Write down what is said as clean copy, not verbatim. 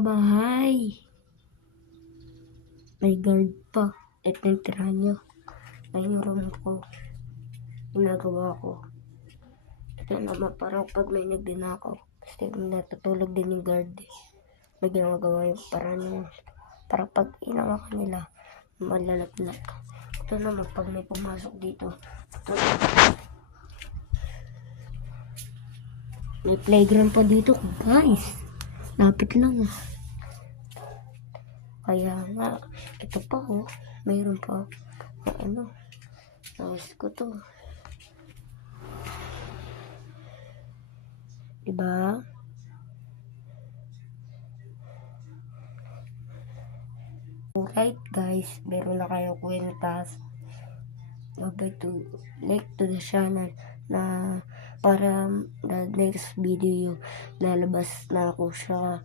kabahay. May guard pa. Ito yung tirahan nyo. Ayun yung room ko. Ginagawa ko. Ito naman parang pag may nagdinakaw. Kasi natutulog din yung guard. May ginagawa yung parang yung para pag inawakan nila malalatlat. Ito naman pag may pumasok dito. Ito, may playground pa dito guys. Lapit lang ah. Kaya nga, ito pa oh. Mayroon pa ano. Tapos ko to. Diba? Alright guys, meron na kayo kwentas. Like to the channel na para the next video lalabas na ako siya.